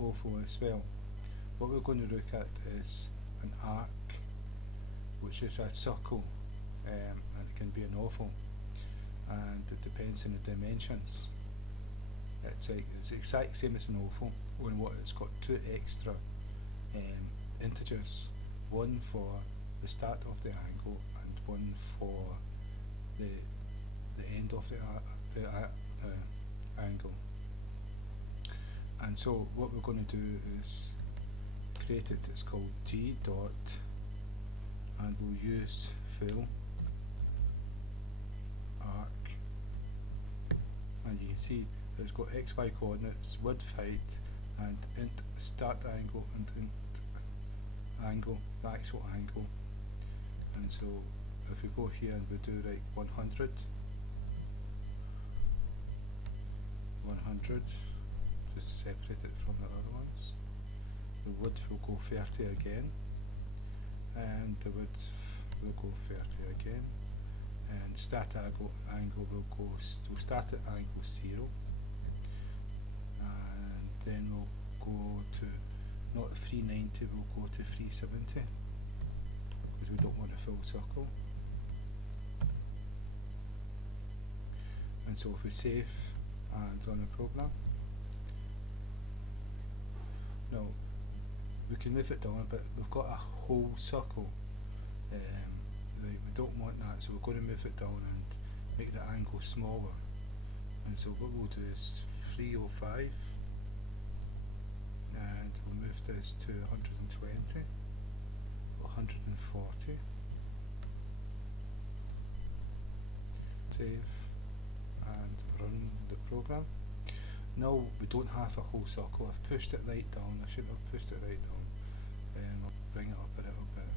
oval as well. What we're going to look at is an arc, which is a circle, and it can be an oval, and it depends on the dimensions. It's the exact same as an oval, only what it's got two extra integers, one for the start of the angle and one for the end of the angle. And so what we're going to do is create it. It's called G dot, and we'll use fill arc, and you can see it's got XY coordinates, width, height, and int start angle and int angle, the actual angle. And so if we go here and we do like 100, just to separate it from the other ones. The width will go 30 again, and the width will go 30 again, and start angle will start at angle 0, and then we'll go to not 390, we'll go to 370 because we don't want a full circle. And so if we save and run a program, now we can move it down a bit. We've got a whole circle. We don't want that, so we're going to move it down and make the angle smaller. And so what we'll do is 305, and we'll move this to 120, 140, save and run the program. Now we don't have a whole circle. I've pushed it right down. I shouldn't have pushed it right down. I'll bring it up a little bit.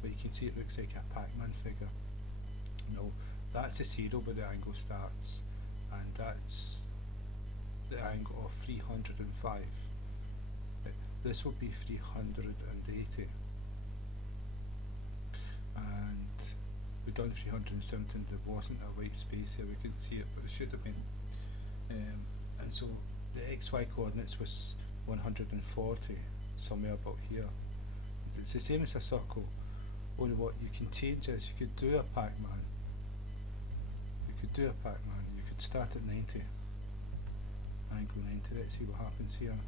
But you can see it looks like a Pac-Man figure. No, that's the 0 where the angle starts, and that's the angle of 305. This will be 380, and we've done 317. There wasn't a white space here. We couldn't see it, but it should have been. And so the XY coordinates was 140, somewhere about here. It's the same as a circle, only what you can change is you could do a Pac-Man. You could start at 90, angle 90. Let's see what happens here.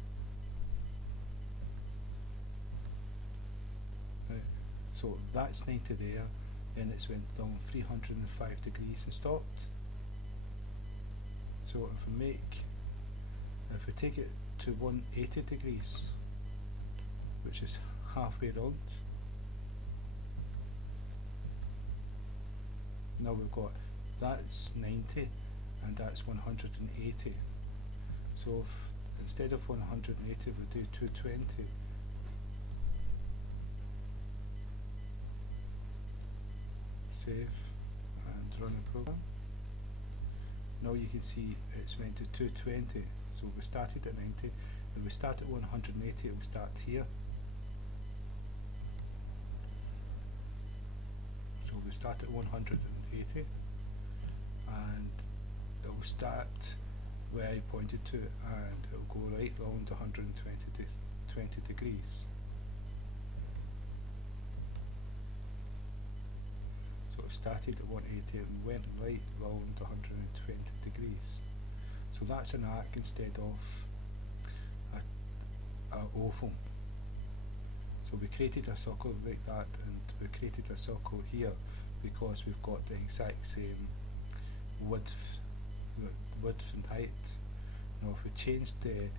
Right. So that's 90 there, then it's went down 305 degrees and stopped. So if we take it to 180 degrees, which is halfway round, now we've got that's 90 and that's 180. So if, instead of 180 we do 220. Save and run the program. Now you can see it's went to 220. So we started at 90. If we start at 180, it will start here. So we start at 180, and it will start where I pointed to, and it will go right round 120 degrees. So it started at 180 and went right round 120 degrees. So that's an arc instead of an oval. So we created a circle like that, and we created a circle here because we've got the exact same width and height. Now if we change the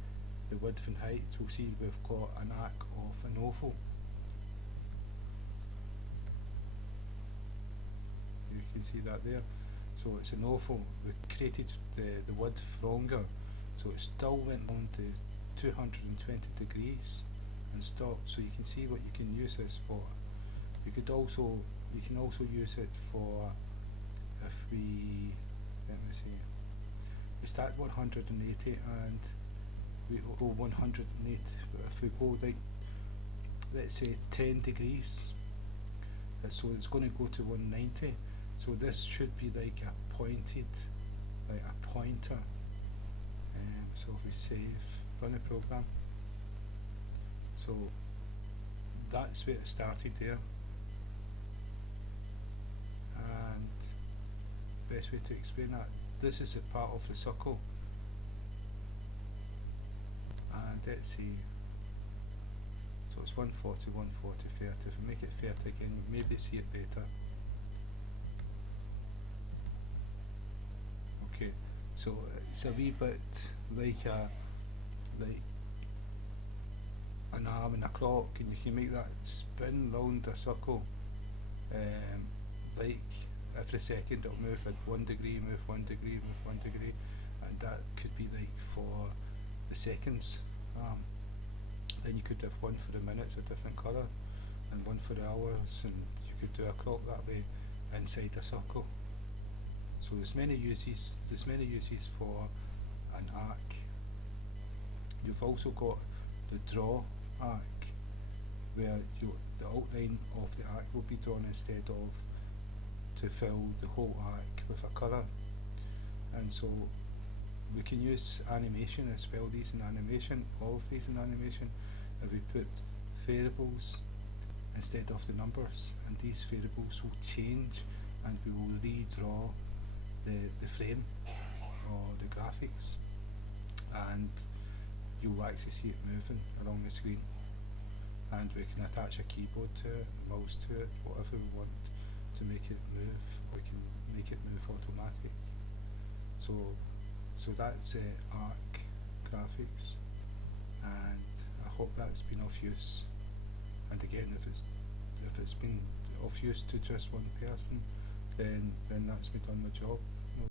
width and height, we'll see we've got an arc of an oval. You can see that there. So it's an oval. We created the width longer, so it still went on to 220 degrees and stopped. So you can see what you can use this for. You can also use it for, if we, let me see, we start 180 and we go 108. If we go like, let's say 10 degrees, so it's going to go to 190. So this should be like a pointed, like a pointer. So if we save run a program. So that's where it started there, and best way to explain that, this is a part of the circle, and let's see, so it's 140, 140, 30. If we make it 30 again, maybe see it better. Okay, so it's a wee bit like an arm and a clock, and you can make that spin round a circle, like every second it'll move at 1 degree, move 1 degree, move 1 degree, and that could be like for the seconds. Then you could have one for the minutes, a different colour, and one for the hours, and you could do a clock that way inside a circle. So there's many uses for an arc. You've also got the draw arc, where the outline of the arc will be drawn instead of to fill the whole arc with a colour. And so we can use animation as well, these in animation, all of these in animation, if we put variables instead of the numbers, and these variables will change and we will redraw the frame or the graphics, and you'll actually see it moving along the screen. And we can attach a keyboard to it, a mouse to it, whatever we want to make it move. We can make it move automatic. So that's arc graphics, and I hope that's been of use. And again, if it's been of use to just one person, then that's me done my job.